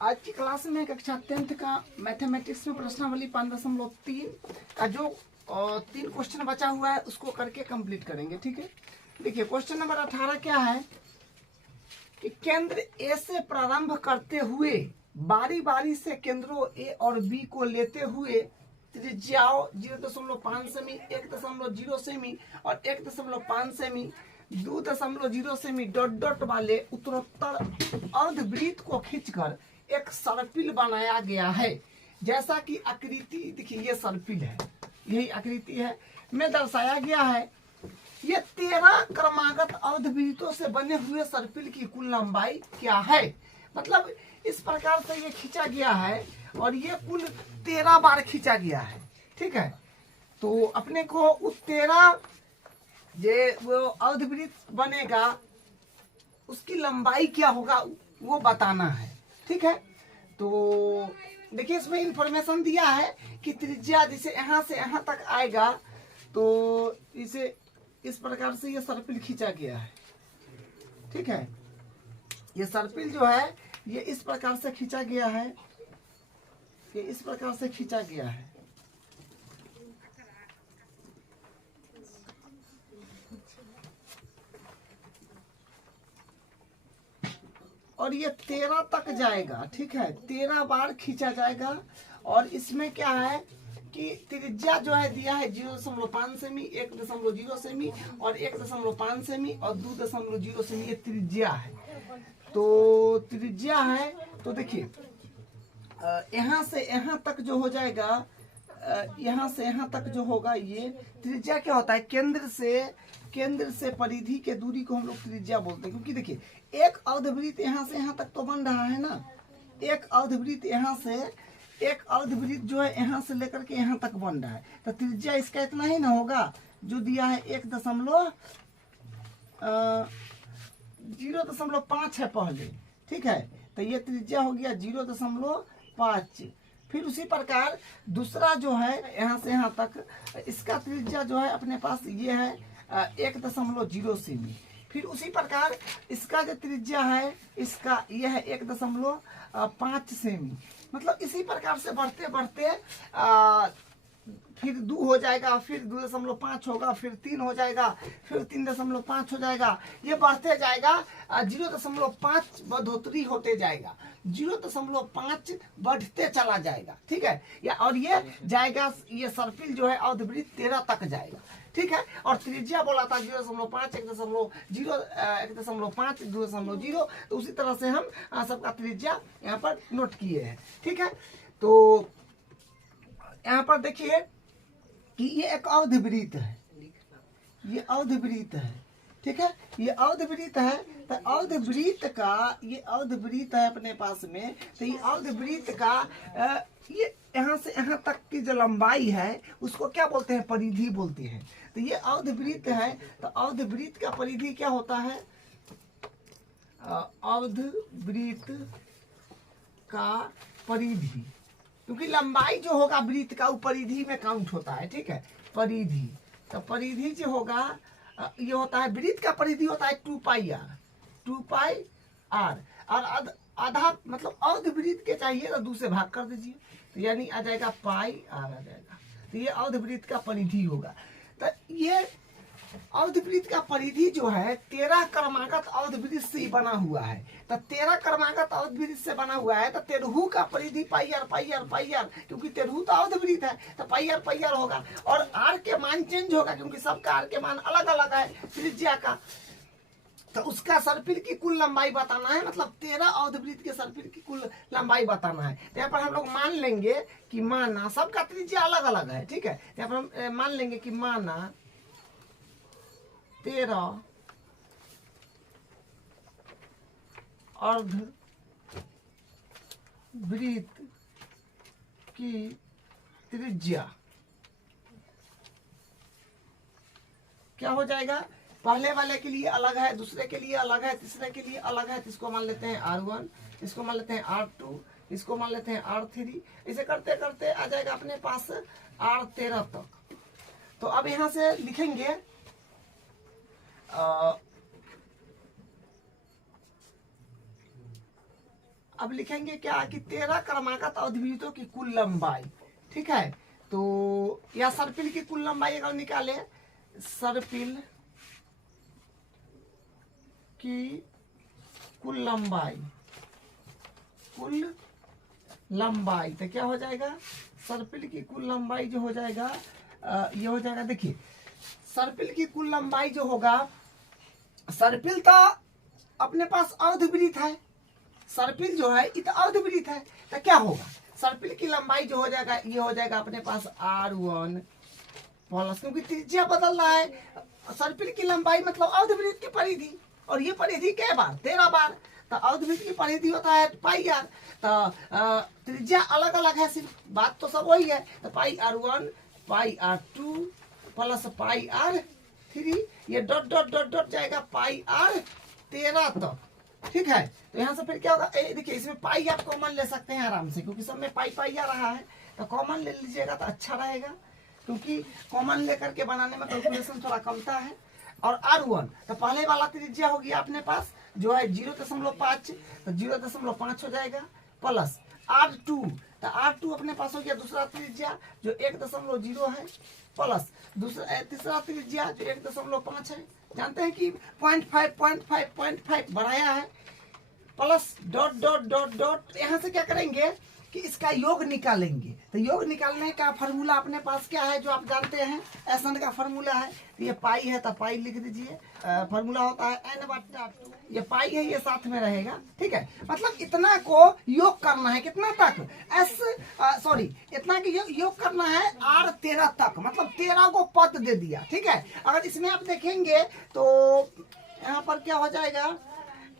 आज की क्लास में कक्षा 10th का मैथमेटिक्स में प्रश्नावली 5.3 का जो 3 क्वेश्चन बचा हुआ है उसको करके कंप्लीट करेंगे। ठीक है, देखिए क्वेश्चन नंबर 18 क्या है कि केंद्र ए से प्रारंभ करते हुए बारी बारी से केंद्रों ए और बी को लेते हुए त्रिज्याओं 0.5 सेमी, 1.0 सेमी और 1.5 सेमी, 2.0 सेमी डॉट डॉट वाले उत्तरोत्तर अर्धवृत्त को खींचकर एक सर्पिल बनाया गया है। जैसा कि आकृति देखिए, ये सर्पिल है, यही आकृति है में दर्शाया गया है। ये 13 क्रमागत अर्धवृत्तों से बने हुए सर्पिल की कुल लंबाई क्या है। मतलब इस प्रकार से ये खींचा गया है और ये कुल 13 बार खींचा गया है। ठीक है, तो अपने को उस 13 जे वो अर्धवृत्त बनेगा उसकी लंबाई क्या होगा वो बताना है। ठीक है, तो देखिए इसमें इंफॉर्मेशन दिया है कि त्रिज्या जैसे यहाँ से यहाँ तक आएगा तो इसे इस प्रकार से ये सर्पिल खींचा गया है। ठीक है, ये सर्पिल जो है ये इस प्रकार से खींचा गया है, ये इस प्रकार से खींचा गया है। और ये 13 तक जाएगा। ठीक है, 13 बार खींचा जाएगा। और इसमें क्या है कि त्रिज्या जो है दिया है 0.5 सेमी, 1.0 सेमी और 1.5 सेमी और 2.0 सेमी, ये त्रिज्या है। तो त्रिज्या है तो देखिए यहाँ से यहाँ तक जो हो जाएगा, यहाँ से यहाँ तक जो होगा ये त्रिज्या क्या होता है, केंद्र से परिधि के दूरी को हम लोग त्रिज्या बोलते हैं। क्योंकि देखिए एक अर्धवृत्त यहाँ से यहाँ तक तो बन रहा है ना, एक अर्धवृत्त यहाँ से, एक अर्धवृत्त जो है यहाँ से लेकर के यहाँ तक बन रहा है, तो त्रिज्या इसका इतना ही ना होगा जो दिया है 0.5 है पहले। ठीक है, तो ये त्रिज्या हो गया 0.5। फिर उसी प्रकार दूसरा जो है यहाँ से यहाँ तक, इसका त्रिज्या जो है अपने पास ये है 1.0 सेमी। फिर उसी प्रकार इसका जो त्रिज्या है इसका ये है 1.5 सेमी। मतलब इसी प्रकार से बढ़ते बढ़ते फिर 2 हो जाएगा, फिर 2.5 होगा, फिर 3 हो जाएगा, फिर 3.5 हो जाएगा। ये बढ़ते जाएगा, 0.5 बढ़ोतरी होते जाएगा, 0.5 बढ़ते चला जाएगा। ठीक है, या और ये जाएगा, ये सर्पिल जो है अर्धवृत्त 13 तक जाएगा। ठीक है, और त्रिज्या बोला था 0.5, 1.0, 1.5, 2.0। तो उसी तरह से हम सबका त्रिज्या यहाँ पर नोट किए हैं। ठीक है, तो यहाँ पर देखिए कि ये एक अर्धवृत्त है, ये अर्धवृत्त है। ठीक है, ये अर्धवृत्त है, तो अर्धवृत्त का ये अर्धवृत्त है अपने पास में, तो ये अर्धवृत्त का ये यहाँ से यहाँ तक की जो लंबाई है उसको क्या बोलते हैं, परिधि बोलते हैं। तो ये अर्धवृत्त है, तो अर्धवृत्त का परिधि क्या होता है, अर्धवृत्त का परिधि, क्योंकि लंबाई जो होगा वृत्त का वो परिधि में काउंट होता है। ठीक है, परिधि, तो परिधि जो होगा ये होता है, वृत्त का परिधि होता है 2πr, 2πr। और आधा मतलब अर्धवृत्त के चाहिए तो 2 से भाग कर दीजिए, तो यानी आ जाएगा πr आ जाएगा। तो ये अर्धवृत्त का परिधि होगा। तो ये अर्धवृत्त का परिधि जो है 13 क्रमागत अर्धवृत्त से बना हुआ है। तो 13 क्रमागत अर्धवृत्त से बना हुआ है, तो 13 का परिधि πr, क्योंकि 13 तो अर्धवृत्त है तो πr होगा। और r के मान चेंज होगा क्योंकि सबका r के मान अलग अलग है त्रिज्या का। तो उसका सर्पिल की कुल लंबाई बताना है, मतलब 13 अर्धवृत्त के सर्पिल की कुल लंबाई बताना है। तो यहाँ पर हम लोग मान लेंगे कि माना सबका त्रिज्या अलग अलग है। ठीक है, यहाँ पर हम मान लेंगे कि माना 13 अर्धवृत्त की त्रिज्या क्या हो जाएगा, पहले वाले के लिए अलग है, दूसरे के लिए अलग है, तीसरे के लिए अलग है। तो इसको मान लेते हैं R1, इसको मान लेते हैं R2, इसको मान लेते हैं R3। इसे करते करते आ जाएगा अपने पास R13 तक। तो अब यहाँ से लिखेंगे अब लिखेंगे क्या कि 13 क्रमागत अवधिवृत्तों की कुल लंबाई, ठीक है। तो या सर्पिल की कुल लंबाई अगर निकाले, सर्पिल की कुल लंबाई तो क्या हो जाएगा, सर्पिल की कुल लंबाई जो हो जाएगा ये हो जाएगा। देखिए सर्पिल की कुल लंबाई जो होगा, सर्पिल तो अपने पास अर्धवृत्त है, सर्पिल जो है ये तो अर्धवृत्त है, तो क्या होगा, सर्पिल की लंबाई जो हो जाएगा ये हो जाएगा अपने पास R1 प्लस, क्योंकि त्रिज्या बदल रहा है, सर्पिल की लंबाई मतलब अर्धवृत्त की परिधि, और ये परिधि कै बार, 13 बार, तो अर्धवृत्त की परिधि होता है पाई आर, तो त्रिज्या अलग अलग है, सिर्फ बात तो सब वही है, तो पाई R1 पाई R2 प्लस पाई R3, ये डॉट डॉट डॉट डॉट जाएगा पाई R13 तक, ठीक है। तो यहाँ से फिर क्या होगा, देखिए इसमें पाई आप कॉमन ले सकते हैं आराम से, क्योंकि सब में पाई पाई आ रहा है, तो कॉमन ले लीजिएगा तो अच्छा रहेगा, क्योंकि कॉमन लेकर के बनाने में कैलकुलेशन थोड़ा कमता है। और R1 तो पहले वाला त्रिज्या होगी अपने पास जो है 0.5, तो 0.5 हो जाएगा, प्लस R2 तो R2 अपने पास हो गया दूसरा त्रिज्या जो 1.0 है, प्लस दूसरा तीसरा त्रिज्या जो 1.5 है, जानते हैं कि 0.5 बढ़ाया है, plus dot dot dot dot, यहाँ से क्या करेंगे कि इसका योग निकालेंगे, तो योग निकालने का फॉर्मूला अपने पास क्या है जो आप जानते हैं, एसन का फॉर्मूला है, तो ये पाई है तो पाई लिख दीजिए, फॉर्मूला होता है n/2, ये पाई है ये साथ में रहेगा, ठीक है। मतलब इतना को योग करना है कितना तक, इतना की योग करना है R13 तक, मतलब 13 को पद दे दिया, ठीक है। अगर इसमें आप देखेंगे तो यहाँ पर क्या हो जाएगा,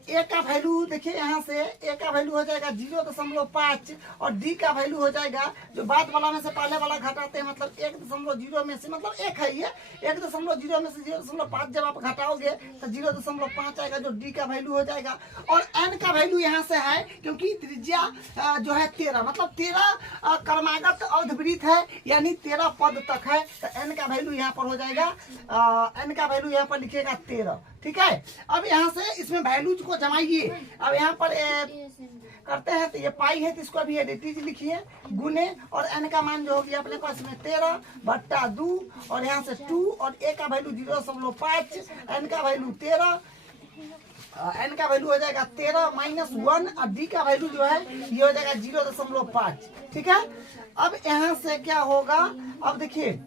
ए का वैल्यू देखिए, यहाँ से ए का वैल्यू हो जाएगा 0.5 और डी का वैल्यू हो जाएगा, जो बाद वाला में से पहले वाला घटाते हैं, मतलब 1.0 में से, मतलब एक है ये 1.0 में से 0.5 जब आप घटाओगे तो 0.5 आएगा, जो डी का वैल्यू हो जाएगा। और एन का वैल्यू यहाँ से है, क्योंकि त्रिज्या जो है 13, मतलब 13 क्रमागत अर्धवृत्त है, यानी 13 पद तक है, तो एन का वैल्यू यहाँ पर हो जाएगा, एन का वैल्यू यहाँ पर लिखेगा 13, ठीक है। अब यहाँ से इसमें वैल्यूज को जमाइए, अब यहाँ पर करते हैं, तो ये पाई है तो इसको अभी एडिटीज लिखिए, गुने और एन का मान जो हो गया अपने पास में 13/2, और यहाँ से 2 और ए का वैल्यू 0.5, एन का वैल्यू 13, एन का वैल्यू हो जाएगा 13 -1 और डी का वैल्यू जो है ये हो जाएगा 0.5, ठीक है। अब यहाँ से क्या होगा, अब देखिए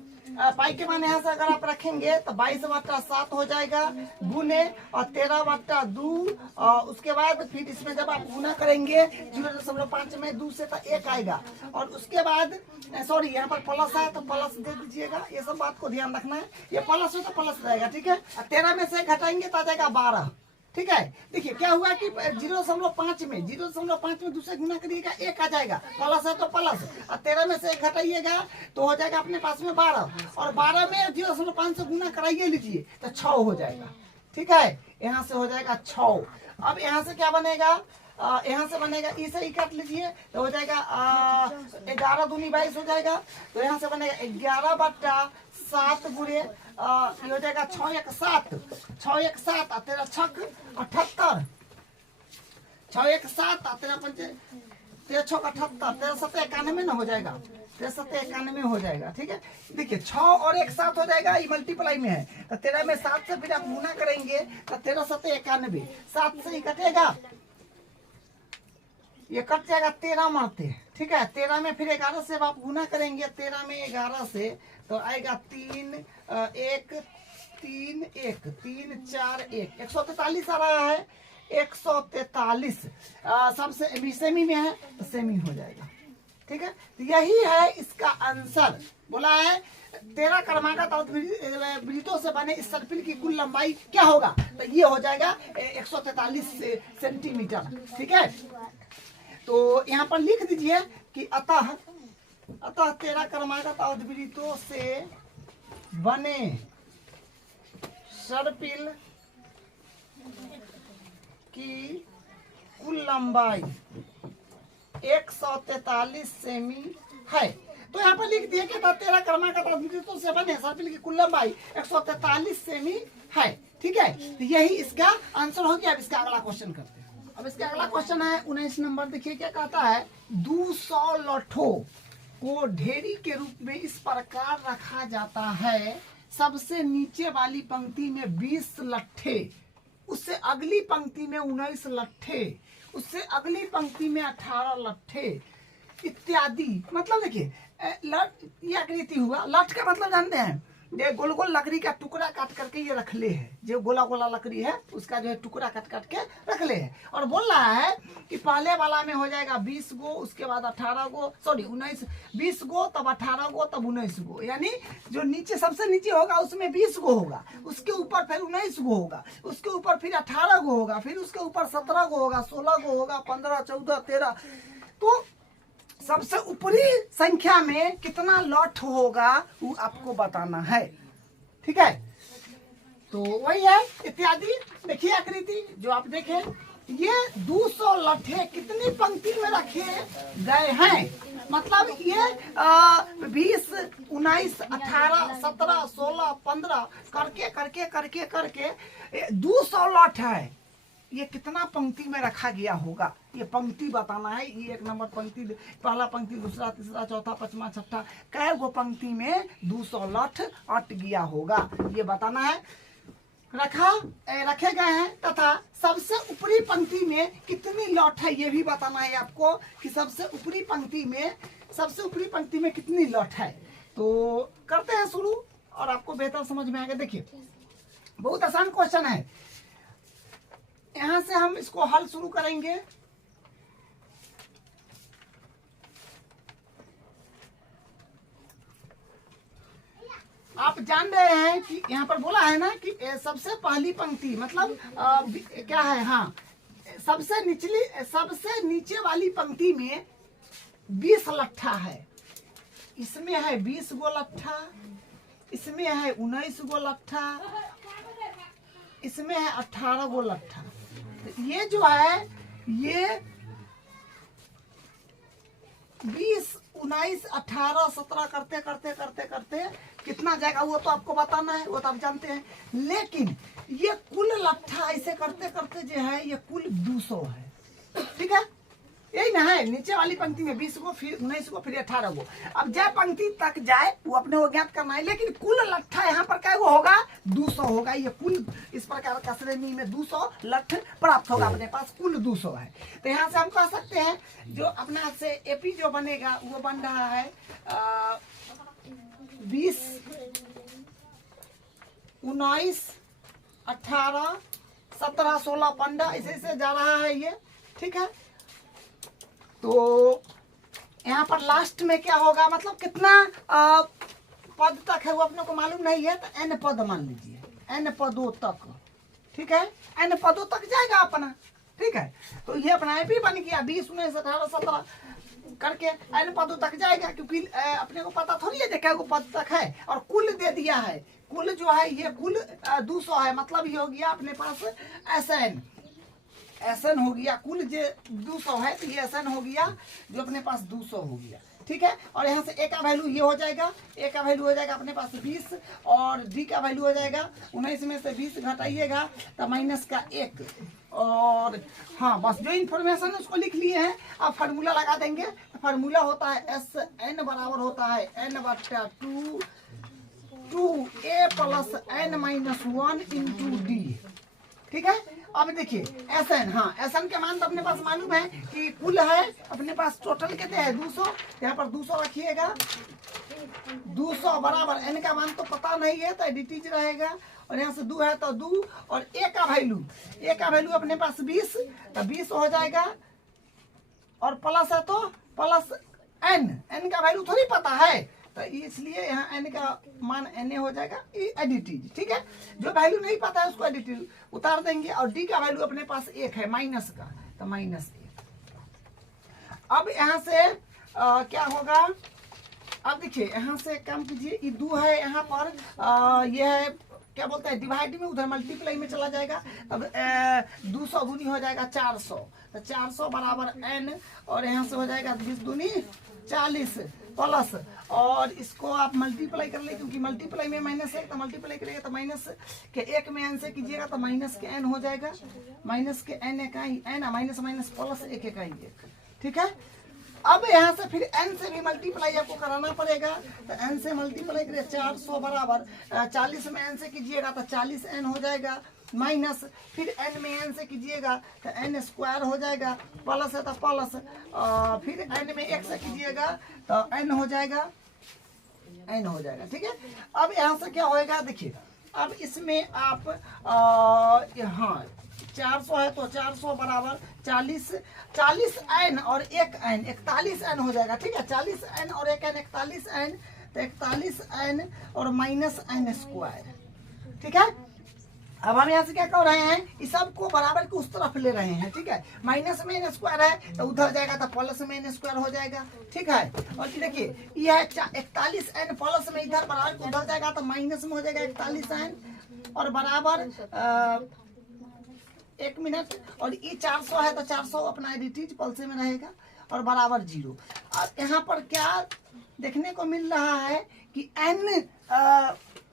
पाई के मान यहाँ से अगर आप रखेंगे तो 22/7 हो जाएगा, गुने और 13/2, और उसके बाद फिर इसमें जब आप गुना करेंगे 0.5 में 2 से तो 1 आएगा, और उसके बाद सॉरी यहाँ पर प्लस है तो प्लस दे दीजिएगा, ये सब बात को ध्यान रखना है, ये प्लस है तो प्लस रहेगा, ठीक है। 13 में से घटाएंगे तो आ जाएगा 12, ठीक है। देखिए क्या हुआ कि 0.5 में 2 से गुना करिएगा 1 आ जाएगा, प्लस है तो प्लस, और 13 में से 1 घटाइएगा तो हो जाएगा अपने पास में 12, और 12 में 0.5 से गुना कराइए लीजिए तो 6 हो जाएगा, ठीक है। यहाँ से हो जाएगा 6। अब यहाँ से क्या बनेगा, यहाँ से बनेगा ई से ई काट लीजिए तो हो जाएगा 11 दूनी 22 हो जाएगा, तो यहाँ से बनेगा 11/7 गुणे ये हो जाएगा 6 1 7 6 1 7 और 13 6 78, 6 1 7 और 13 5 13 6 78, 13 7 91 ना हो जाएगा, 13 7 91 हो जाएगा, ठीक है। देखिए 6 और 1 7 हो जाएगा, ये मल्टीप्लाई में है, तो 13 में 7 से फिर आप गुना करेंगे तो 13 7 91, 7 से ही कटेगा, ये कट जाएगा 13 मारते, ठीक है। 13 में फिर 11 से आप गुना करेंगे, 13 में 11 से तो आएगा 3 1 3 1 3 4 1 143 आ रहा है, 143 सबसे सेमी में है तो सेमी हो जाएगा, ठीक है। तो यही है इसका आंसर, बोला है 13 क्रमागत अवधिवृत्तों से बने इस सर्पिल की कुल लंबाई क्या होगा, तो ये हो जाएगा 143 सेंटीमीटर, ठीक है। तो यहाँ पर लिख दीजिए कि अतः 13 क्रमागत अवधिवृत्तों से बने सर्पिल की कुल लंबाई 143 सेमी है। तो यहाँ पर लिख दिया कि 13 क्रमागत अवधिवृत्तों से बने सर्पिल की कुल लंबाई 143 सेमी है, ठीक है। तो यही इसका आंसर हो गया। अब इसका अगला क्वेश्चन करते हैं। अब इसका अगला क्वेश्चन है 19 नंबर। देखिए क्या कहता है, 200 लट्ठों को ढेरी के रूप में इस प्रकार रखा जाता है, सबसे नीचे वाली पंक्ति में 20 लट्ठे, उससे अगली पंक्ति में 19 लट्ठे, उससे अगली पंक्ति में 18 लट्ठे इत्यादि। मतलब देखिए ये आकृति हुआ। लठ का मतलब जानते हैं, ये गोल गोल लकड़ी का टुकड़ा काट करके ये रख ले है, जो गोला गोला लकड़ी है उसका जो है टुकड़ा काट काट के रख ले है। और बोल रहा है कि पहले वाला में हो जाएगा 20 गो, उसके बाद 18 गो, सॉरी 19, 20 गो, तब 18 गो, तब 19 गो, यानी जो नीचे सबसे नीचे होगा उसमें 20 गो होगा, उसके ऊपर फिर 19 गो होगा, उसके ऊपर फिर 18 गो होगा, फिर उसके ऊपर 17 गो होगा, 16 गो होगा, 15, 14, 13। तो सबसे ऊपरी संख्या में कितना लॉट होगा वो आपको बताना है। ठीक है, तो वही है इत्यादि। देखिए आकृति जो आप देखें, ये 200 लट्ठे कितनी पंक्ति में रखे गए हैं। मतलब ये 20, 19, 18, 17, 16, 15 करके करके करके करके 200 लॉट है। ये कितना पंक्ति में रखा गया होगा, ये पंक्ति बताना है। ये 1 नंबर पंक्ति, पहला पंक्ति, दूसरा, तीसरा, चौथा, पांचवा, छठा, कै गो पंक्ति में 200 लठ अट गया होगा, ये बताना है। रखे गए हैं तथा सबसे ऊपरी पंक्ति में कितनी लॉट है ये भी बताना है आपको, कि सबसे ऊपरी पंक्ति में कितनी लॉट है। तो करते हैं शुरू और आपको बेहतर समझ में आएगा। देखिए बहुत आसान क्वेश्चन है, यहां से हम इसको हल शुरू करेंगे। आप जान रहे हैं कि यहाँ पर बोला है ना कि सबसे पहली पंक्ति मतलब क्या है, हाँ, सबसे नीचे वाली पंक्ति में 20 लट्ठा है। इसमें है 20 गो लट्ठा, इसमें है 19 गो लट्ठा, इसमें है 18 गो लट्ठा। ये जो है ये 20, 19, 18, 17 करते करते करते करते कितना जाएगा वो तो आपको बताना है, वो तो आप जानते हैं। लेकिन ये कुल लट्ठा ऐसे करते करते जो है ये कुल 200 है। ठीक है, यही ना है। नीचे वाली पंक्ति में 20 गो, फिर 19 गो, फिर 18 गो। अब जय पंक्ति तक जाए वो अपने को ज्ञात करना है। लेकिन कुल लट्ठा यहाँ पर क्या होगा, 200 होगा। ये कुल इस प्रकार का श्रेणी में 200 लठ प्राप्त होगा, अपने पास कुल 200 है। तो यहाँ से हम कह सकते हैं जो अपना से एपी जो बनेगा वो बन रहा है 20, 19, 18, 17, 16, 15 ऐसे ऐसे जा रहा है ये। ठीक है, तो यहाँ पर लास्ट में क्या होगा, मतलब कितना पद तक है वो अपने को मालूम नहीं है, तो n पद मान लीजिए, n पदों तक। ठीक है, n पदों तक जाएगा अपना। ठीक है, तो ये अपना एपी बन गया 20, 19, 18, 17 करके n पदों तक जाएगा, क्योंकि अपने को पता थोड़ी है क्या वो पद तक है। और कुल दे दिया है, कुल जो है ये कुल 200 है। मतलब ये हो गया अपने पास SN हो गया, कुल जो 200 है तो ये SN हो गया जो अपने पास 200 हो गया। ठीक है, और यहाँ से A का वैल्यू ये हो जाएगा, A का वैल्यू हो जाएगा अपने पास 20 और D का वैल्यू हो जाएगा 19 में से 20 घटाइएगा तो माइनस का 1। और हाँ, बस जो इन्फॉर्मेशन उसको लिख लिए हैं। अब फार्मूला लगा देंगे। फार्मूला होता है SN बराबर होता है N/2 2A + N-1 × D। ठीक है, अब देखिए SN, हाँ SN के मान तो अपने पास मालूम है कि कुल है अपने पास, टोटल कितने है 200। यहाँ पर 200 रखिएगा, 200 बराबर n का मान तो पता नहीं है तो एडिटिज रहेगा, और यहाँ से 2 है तो 2, और A का वैल्यू अपने पास 20 तो 20 हो जाएगा, और प्लस है तो प्लस n का वैल्यू थोड़ी पता है तो इसलिए यहाँ n का मान n हो जाएगा एडिटिव। ठीक है, जो वैल्यू नहीं पता है उसको एडिटिव उतार देंगे। और d का वैल्यू अपने पास 1 है माइनस का, तो -1। अब यहाँ से क्या होगा, अब देखिए यहाँ से काम कीजिए, ये 2 है यहाँ पर, ये है क्या बोलते हैं डिवाइड में, उधर मल्टीप्लाई में चला जाएगा। अब 200 दूनी हो जाएगा 400, तो 400 बराबर n, और यहाँ से हो जाएगा 20 दूनी 40, प्लस, और इसको आप मल्टीप्लाई कर ले, क्योंकि मल्टीप्लाई में माइनस है तो मल्टीप्लाई करेगा तो माइनस के एक में एन से कीजिएगा तो माइनस के एन हो जाएगा, माइनस के एन इकाई एन, माइनस माइनस प्लस एक इकाई एक, ठीक है। अब यहाँ से फिर n से भी मल्टीप्लाई आपको कराना पड़ेगा, तो n से मल्टीप्लाई करिए 400 बराबर 40 में n से कीजिएगा तो 40n हो जाएगा, माइनस फिर n में n से कीजिएगा तो n स्क्वायर हो जाएगा, प्लस है तो प्लस, फिर n में 1 से कीजिएगा तो n हो जाएगा, n हो जाएगा, ठीक है। अब यहाँ से क्या होएगा देखिए, अब इसमें आप हाँ 400 है तो 400 बराबर 40 एन और एक एन 41 एन हो जाएगा, ठीक है। 40 एन और एक एन 41 एन, तो 41 एन और माइनस एन स्क्वायर, ठीक है। अब हम यहाँ से क्या कर रहे हैं, इस सब को बराबर के उस तरफ ले रहे हैं, ठीक है। माइनस में एन स्क्वायर है तो उधर जाएगा तो प्लस में एन स्क्वायर हो जाएगा, ठीक है। और देखिए यह है 41 एन प्लस में इधर बराबर उधर जाएगा तो माइनस में हो जाएगा 41 एन और बराबर 1 मिनट, और ये 400 है तो 400 अपना एडिटीज पल्से में रहेगा और बराबर 0। अब यहाँ पर क्या देखने को मिल रहा है कि n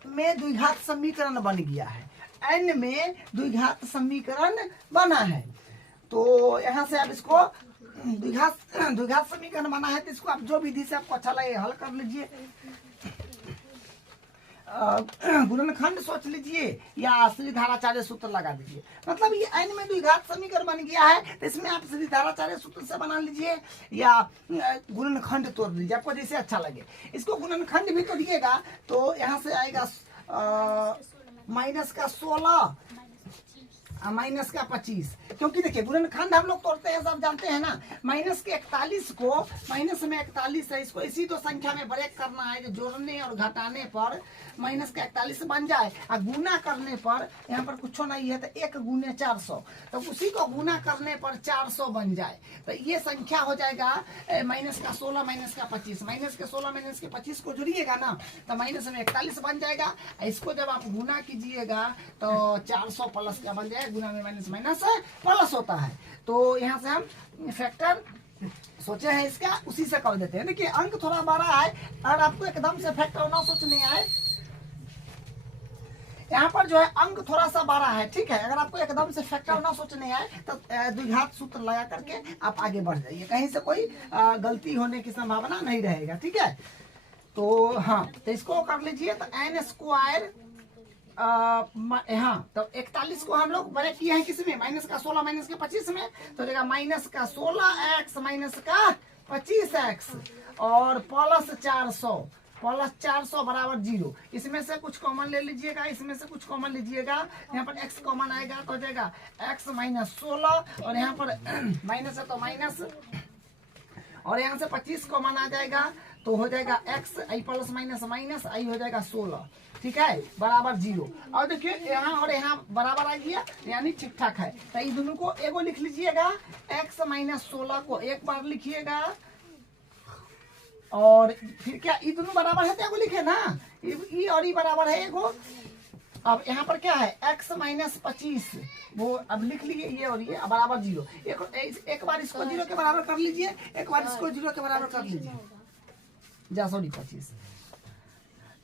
में द्विघात समीकरण बन गया है, n में द्विघात समीकरण बना है। तो यहाँ से आप इसको द्विघात समीकरण बना है तो इसको आप जो विधि से आपको अच्छा लगे हल कर लीजिए, गुणनखंड सोच लीजिए या श्रीधाराचार्य सूत्र लगा दीजिए। मतलब ये n में द्विघात समीकरण बन गया है तो इसमें आप श्रीधाराचार्य सूत्र से बना लीजिए या गुणनखंड तोड़ लीजिए, आपको जैसे अच्छा लगे। इसको गुणनखंड भी तोड़िएगा तो यहाँ से आएगा माइनस का 16 माइनस का 25, क्योंकि देखिए गुणनखंड हम लोग तोड़ते हैं सब जानते हैं ना। माइनस के 41 को माइनस में 41 है, इसको इसी दो संख्या में ब्रेक करना है जो जोड़ने और घटाने पर माइनस का 41 बन जाए और गुना करने पर यहाँ पर कुछ नहीं है तो 1 गुने 400, तो उसी को गुना करने पर 400 बन जाए तो ये संख्या हो जाएगा माइनस का 16 माइनस का 25। माइनस के 16 माइनस के 25 को जोड़िएगा ना तो माइनस में 41 बन जाएगा। इसको जब आप गुना कीजिएगा तो 400 प्लस क्या बन जाएगा, गुना में माइनस माइनस प्लस होता है। तो यहाँ से हम फैक्टर सोचे हैं इसका, उसी से कर देते हैं। देखिए अंक थोड़ा बड़ा है और आपको एकदम से फैक्टर ना सोचने आए, यहाँ पर जो है अंक थोड़ा सा बड़ा है, ठीक है। अगर आपको एकदम से फैक्टर ना सोचने आए तो द्विघात सूत्र लगा करके आप आगे बढ़ जाइए, कहीं से कोई गलती होने की संभावना नहीं रहेगा, ठीक है। तो हाँ तो इसको कर लीजिए तो n स्क्वायर हाँ तो 41 को हम लोग ब्रेक किए हैं किसमें, माइनस का 16 माइनस के 25 में, तो देगा माइनस का 16x माइनस का 25x और प्लस 400 बराबर 0। इसमें से कुछ कॉमन ले लीजिएगा, इसमें से कुछ कॉमन लीजिएगा, यहाँ पर x कॉमन आएगा तो हो जाएगा x माइनस 16 और यहाँ पर माइनस है तो माइनस, और यहाँ से 25 कॉमन आ जाएगा तो हो जाएगा x आई प्लस माइनस माइनस आई हो जाएगा 16, ठीक है, बराबर 0। और देखिए यहाँ और यहाँ बराबर आ गया यानी ठीक ठाक है। तो ये दोनों को एगो लिख लीजिएगा, x माइनस 16 को एक बार लिखिएगा और फिर क्या ये दोनों बराबर है तो एगो लिखे ना, ये और ये बराबर है एगो। अब यहाँ पर क्या है x माइनस 25 वो अब लिख लीजिए ये और ये बराबर 0। एक बार इसको 0 के बराबर कर लीजिए, एक बार इसको 0 के बराबर कर लीजिए, जा सॉरी 25।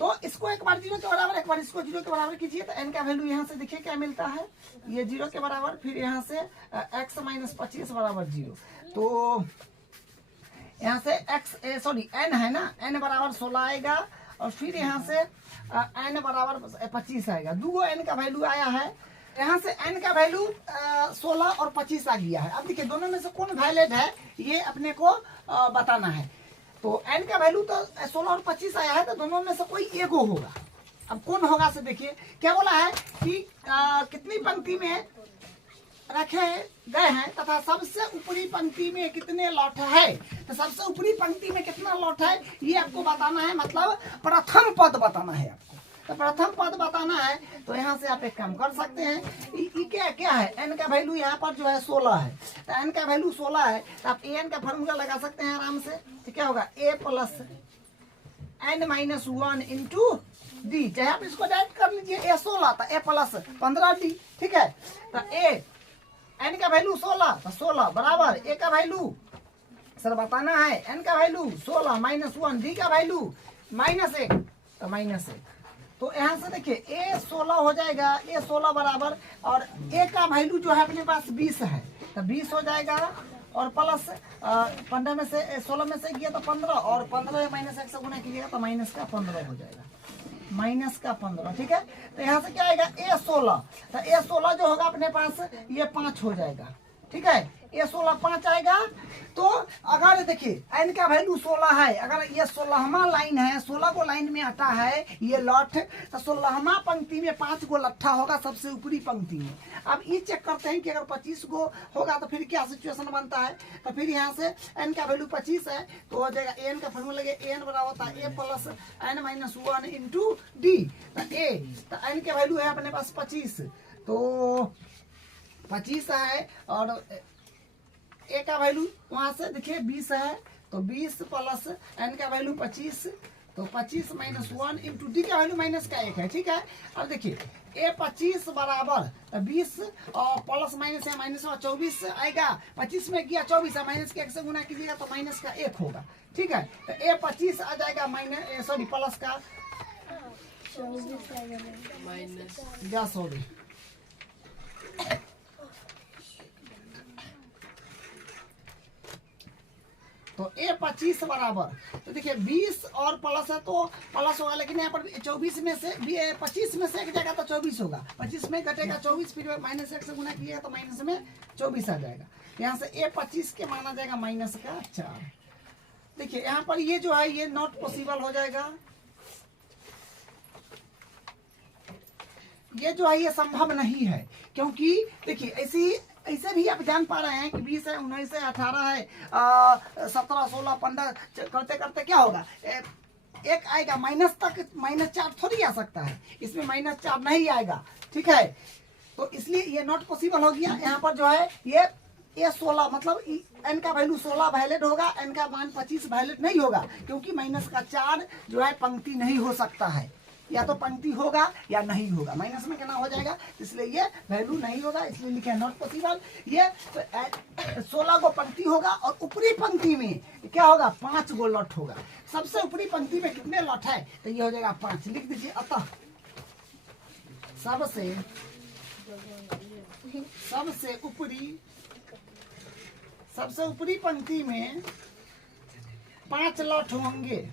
तो इसको एक बार 0 के बराबर एक बार इसको 0 के बराबर कीजिए तो n का वैल्यू यहाँ से देखिए क्या मिलता है, ये 0 के बराबर, फिर यहाँ से x माइनस 25 बराबर 0। तो यहाँ से x सॉरी n है ना, n बराबर 16 आएगा और फिर यहाँ से n बराबर 25 आएगा। दो n का वैल्यू आया है, यहाँ से n का वैल्यू 16 और 25 आ गया है। अब देखिए दोनों में से कौन वैलिड है ये अपने को बताना है। तो n का वैल्यू तो 16 और 25 आया है तो दोनों में से कोई एगो होगा। अब कौन होगा से देखिए क्या बोला है कि कितनी पंक्ति में रखे गए हैं तथा सबसे ऊपरी पंक्ति में कितने लॉट है। तो सबसे ऊपरी पंक्ति में कितना लॉट है ये आपको बताना है, मतलब प्रथम पद बताना है आपको। तो प्रथम पद बताना है तो यहाँ से आप एक काम कर सकते हैं, क्या है n का वैल्यू यहाँ पर जो है 16 है, तो n का वैल्यू 16 है तो आप an का फॉर्मूला लगा सकते हैं आराम से। तो क्या होगा a plus n minus 1 into D, चाहे आप इसको डायरेक्ट कर लीजिए a 16 तो a प्लस 15d, ठीक है। तो a n का वैल्यू 16 तो 16 बराबर a का वैल्यू सर बताना है। n का वैल्यू 16 -1, d का वैल्यू -1 तो -1। तो यहाँ से देखिए a 16 हो जाएगा, a 16 बराबर, और a का वैल्यू जो है अपने पास 20 है तो 20 हो जाएगा, और प्लस 15 में से 16 में से किया तो 15, और 15 -1 से गुना कीजिएगा तो -15 हो जाएगा, -15। ठीक है, तो यहाँ से क्या आएगा a 16, तो a 16 जो होगा अपने पास ये 5 हो जाएगा। ठीक है, ये 16 5 आएगा। तो अगर देखिए n का वैल्यू 16 है, अगर ये 16वां लाइन है, 16 को लाइन में आता है ये लठ, तो 16वां पंक्ति में 5 गो लट्ठा होगा सबसे ऊपरी पंक्ति में। अब ये चेक करते हैं कि अगर 25 गो होगा तो फिर क्या सिचुएशन बनता है। तो फिर यहाँ से n का वैल्यू 25 है तो हो जाएगा an का फॉर्मूला लगे n बराबर होता है a plus n minus 1 into D. तो n के वैल्यू है अपने पास 25, तो 25 है, और a का वैल्यू वहां से देखिए 20 है, तो 20 प्लस n का वैल्यू 25, तो 25 -1 इंटू डी का वैल्यू माइनस का 1 है। ठीक है, अब देखिए a 25 बराबर 20 और प्लस माइनस है, माइनस 24 आएगा, 25 में किया 24 है, माइनस के 1 से गुना कीजिएगा तो माइनस का 1 होगा। ठीक है, तो a 25 आ जाएगा प्लस का सॉरी तो a 25 बराबर, तो देखिए 20 और प्लस है तो प्लस होगा, लेकिन यहाँ पर 24 में से 25 में से एक जाएगा तो 24 होगा, 25 में घटेगा 24, फिर -1 से गुना किएगा तो माइनस में 24 आ जाएगा। यहाँ से a 25 के माना जाएगा -4। देखिए यहाँ पर ये जो है ये नॉट पॉसिबल हो जाएगा, ये जो है ये संभव नहीं है, क्योंकि देखिए ऐसे भी आप जान पा रहे हैं कि 20 है, 19 है, 18 है, 17, 16, 15 करते करते क्या होगा, एक आएगा माइनस तक, -4 थोड़ी आ सकता है, इसमें -4 नहीं आएगा। ठीक है, तो इसलिए ये नॉट पॉसिबल हो गया। यहाँ पर जो है ये 16 मतलब n का वैल्यू 16 वैलिड होगा, n का मान 25 वैलिड नहीं होगा, क्योंकि -4 जो है पंक्ति नहीं हो सकता है, या तो पंक्ति होगा या नहीं होगा, माइनस में कितना हो जाएगा, इसलिए ये वैल्यू नहीं होगा, इसलिए लिखे नॉट पॉसिबल। ये 16 गो पंक्ति होगा, और ऊपरी पंक्ति में क्या होगा 5 गो लॉट होगा। सबसे ऊपरी पंक्ति में कितने लॉट है, तो ये हो जाएगा 5, लिख दीजिए। अतः सबसे ऊपरी पंक्ति में 5 लॉट होंगे,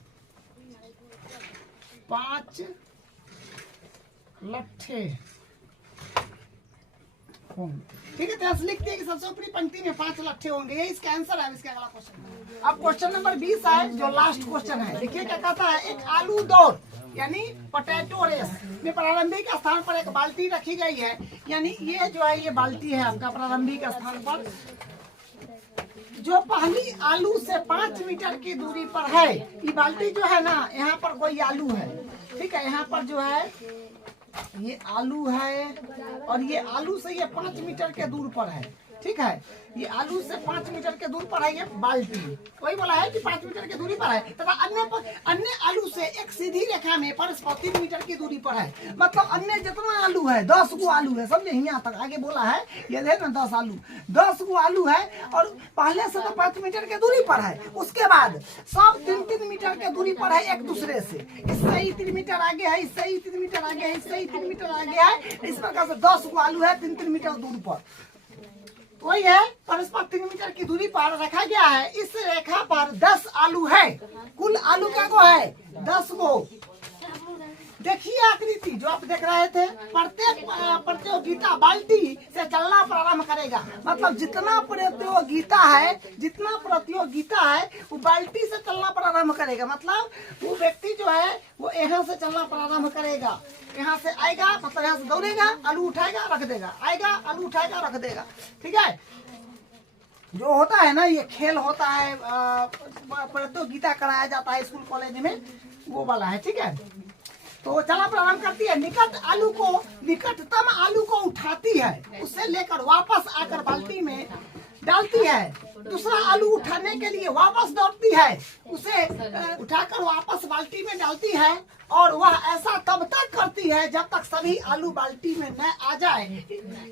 5 लट्ठे होंगे। ठीक है, तो यहाँ लिखते हैं कि सबसे ऊपरी पंक्ति में 5 लट्ठे होंगे, ये इसका आंसर है। इसका अगला क्वेश्चन, अब क्वेश्चन नंबर 20 है जो लास्ट क्वेश्चन है। देखिए क्या कहता है, एक आलू दौड़ यानी पोटैटो रेस में प्रारंभिक स्थान पर एक बाल्टी रखी गई है, यानी ये जो है ये बाल्टी है आपका प्रारंभिक स्थान पर, जो पहली आलू से 5 मीटर की दूरी पर है। ये बाल्टी जो है ना, यहाँ पर कोई आलू है, ठीक है, यहाँ पर जो है ये आलू है, और ये आलू से ये 5 मीटर के दूर पर है। ठीक है, ये आलू से 5 मीटर के दूर पर है ये बाल्टी, वही बोला है कि 5 मीटर की दूरी पर है, तथा अन्य आलू से एक सीधी रेखा में परस्पर 3 मीटर की दूरी पर है। मतलब अन्य जितना आलू है, 10 गो आलू है, समझे, यहाँ तक आगे बोला है, ये देख ना 10 गो आलू है, और पहले से तो 5 मीटर के दूरी पर है, उसके बाद सब 3-3 मीटर के दूरी पर है एक दूसरे से। इससे ही 3 मीटर आगे है, इससे ही 3 मीटर आगे है, इससे ही 3 मीटर आगे है, इस प्रकार से 10 गो आलू है 3-3 मीटर दूर पर, वही है परस्पर 3 मीटर की दूरी पर रखा गया है। इस रेखा पर 10 आलू है, कुल आलू का गो है 10 गो। देखिए आकृति जो आप देख रहे थे, प्रत्येक प्रतियोगिता बाल्टी से चलना प्रारंभ करेगा। मतलब जितना प्रतियोगिता है वो बाल्टी से चलना प्रारंभ करेगा। मतलब वो व्यक्ति जो है वो यहाँ से चलना प्रारंभ करेगा, यहाँ से आएगा, मतलब यहाँ से दौड़ेगा, आलू उठाएगा रख देगा, आएगा आलू उठाएगा रख देगा। ठीक है, जो होता है ना ये खेल होता है, प्रतियोगिता कराया जाता है स्कूल कॉलेज में, वो वाला है। ठीक है, तो चला प्रारंभ करती है, निकटतम आलू को उठाती है, उससे लेकर वापस आकर बाल्टी में डालती है। दूसरा आलू उठाने के लिए वापस दौड़ती है, उसे उठाकर वापस बाल्टी में डालती है, और वह ऐसा तब तक करती है जब तक सभी आलू बाल्टी में न आ जाए।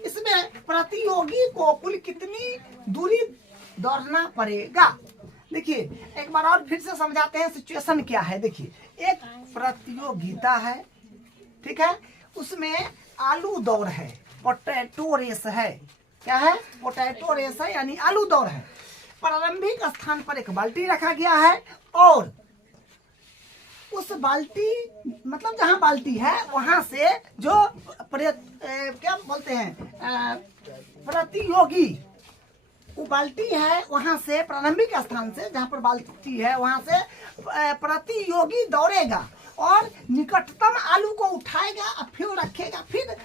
इसमें प्रतियोगी को कुल कितनी दूरी दौड़ना पड़ेगा। देखिए एक बार और फिर से समझाते हैं सिचुएशन क्या है। देखिए एक प्रतियोगिता है, ठीक है, उसमें आलू दौड़ है, पोटैटो रेस है। क्या है? पोटैटो रेस है, यानी आलू दौड़ है। प्रारंभिक स्थान पर एक बाल्टी रखा गया है और उस बाल्टी मतलब जहां बाल्टी है वहां से जो क्या बोलते हैं प्रतियोगी, वो बाल्टी है वहां से प्रारंभिक स्थान से जहां पर बाल्टी है वहां से प्रतियोगी दौड़ेगा और निकटतम आलू को उठाएगा और फिर रखेगा, फिर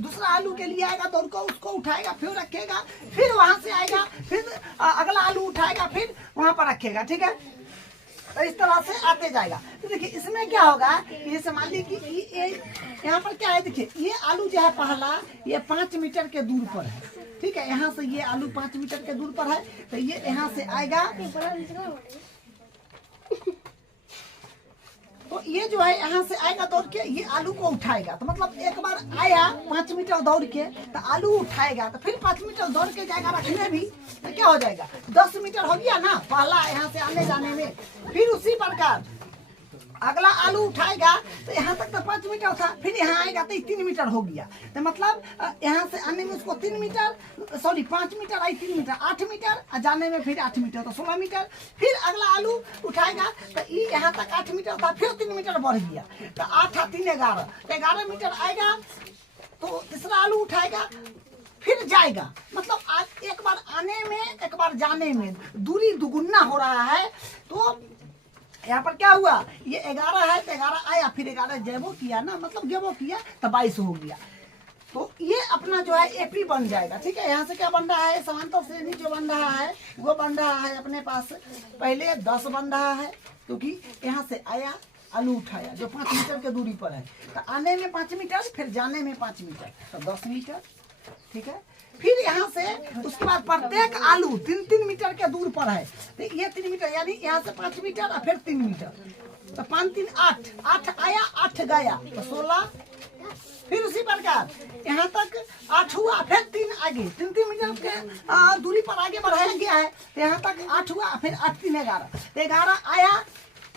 दूसरा आलू के लिए आएगा दौड़ को, उसको उठाएगा फिर रखेगा, फिर वहां से आएगा, फिर अगला आलू उठाएगा फिर वहां पर रखेगा। ठीक है, तो इस तरह से आते जाएगा। तो देखिए इसमें क्या होगा कि जैसे मान लीजिए कि यहाँ पर क्या है, देखिए ये आलू जो है पहला ये 5 मीटर के दूर पर है। ठीक है, यहाँ से ये आलू 5 मीटर के दूर पर है, तो ये यहाँ से आएगा, तो ये जो है यहाँ से आएगा दौड़ के, ये आलू को उठाएगा। तो मतलब एक बार आया 5 मीटर दौड़ के तो आलू उठाएगा, तो फिर 5 मीटर दौड़ के जाएगा रखने भी, तो क्या हो जाएगा 10 मीटर हो गया ना पहला यहाँ से आने जाने में। फिर उसी प्रकार अगला आलू उठाएगा तो यहाँ तक तो 5 मीटर था, फिर यहाँ आएगा तो 3 मीटर हो गया। तो मतलब यहाँ से आने में उसको 3 मीटर, सॉरी 5 मीटर आई 3 मीटर 8 मीटर, और जाने में फिर 8 मीटर तो 16 मीटर। फिर अगला आलू उठाएगा तो ये यहाँ तक 8 मीटर था, फिर 3 मीटर बढ़ गया, तो 8 और 3 11, तो 11 मीटर आएगा। तो तीसरा आलू उठाएगा फिर जाएगा, मतलब आज एक बार आने में एक बार जाने में दूरी दुगुना हो रहा है। तो यहाँ पर क्या हुआ, ये 11 है तो 11 आया, फिर 11 जेबो किया ना, मतलब जेबो किया तो 22 हो गया। तो ये अपना जो है एपी बन जाएगा। ठीक है, यहाँ से क्या बन रहा है, समांतर श्रेणी जो बन रहा है वो बन रहा है अपने पास पहले 10 बन रहा है, क्योंकि यहाँ से आया आलू उठाया जो 5 मीटर के दूरी पर है, तो आने में 5 मीटर फिर जाने में 5 मीटर, तो 10 मीटर। ठीक है, फिर यहाँ से उसके बाद प्रत्येक आलू 3-3 मीटर के दूर पर है, तो ये 3 मीटर यानी यहाँ से 5 मीटर और फिर 3 मीटर, तो 5 3 8, 8 आया 8 गया तो 16। फिर उसी प्रकार यहाँ तक 8 हुआ, फिर 3 आगे 3-3 मीटर के दूरी पर आगे बढ़ाया गया है, तो यहाँ तक 8 हुआ, फिर 8 3 11, तो 11 आया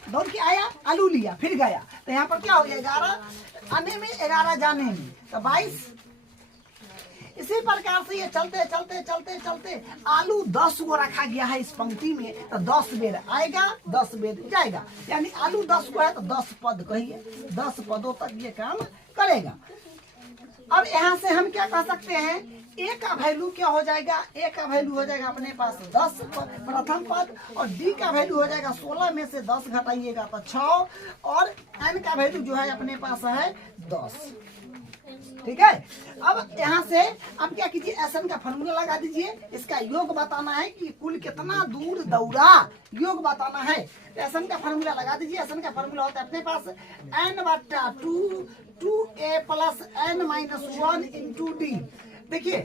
दौड़ के आया आलू लिया फिर गया, तो यहाँ पर क्या हो गया 11 आने में 11 जाने में, तो 22। इसी प्रकार से ये चलते चलते चलते चलते आलू 10 को रखा गया है इस पंक्ति में, तो 10 बेर आएगा 10 बेर जाएगा, यानी आलू 10 को है तो 10 पद कहिए, 10 पदों तक ये काम करेगा। अब यहाँ से हम क्या कह सकते हैं, ए का वैल्यू क्या हो जाएगा, ए का वैल्यू हो जाएगा अपने पास 10 प्रथम पद, और डी का वैल्यू हो जाएगा 16 में से 10 घटाइएगा तो 6, और एन का वैल्यू जो है अपने पास है 10। ठीक है, अब यहाँ से आप क्या कीजिए, एसएन का फॉर्मूला लगा दीजिए, इसका योग बताना है कि कुल कितना दूर दौड़ा, योग बताना है। एसएन का फॉर्मूला लगा दीजिए, एसएन का फॉर्मूला होता है अपने पास n/2 2a + n-1 × d। देखिए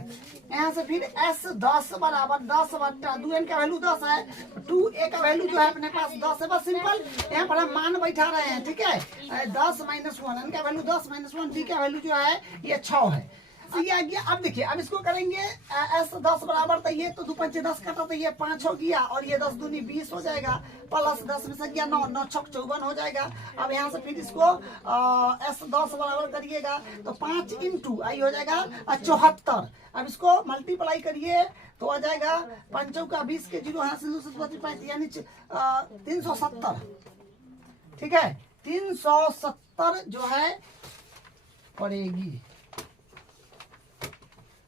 यहाँ से फिर S 10 बराबर 10/2n का वैल्यू 10 है, 2a का वैल्यू जो है अपने पास 10 है, बस सिंपल यहाँ पर हम मान बैठा रहे हैं। ठीक है, 10 - 1 n का वैल्यू 10 - 1 d का वैल्यू जो है ये 6 है। तो ये आ गया। अब देखिए अब इसको करेंगे S 10 बराबर, तो ये तो 2 5 10 कटा तो ये 5 हो गया, और ये 10 दूनी 20 हो जाएगा, प्लस 10 में से गया 9, 9 6 54 हो जाएगा। अब यहाँ से फिर इसको S 10 बराबर करिएगा तो 5 × आई हो जाएगा 74। अब इसको मल्टीप्लाई करिए तो आ जाएगा 5 × 20 के 0 यहाँ से यानी 370। ठीक है, 370 जो है पड़ेगी।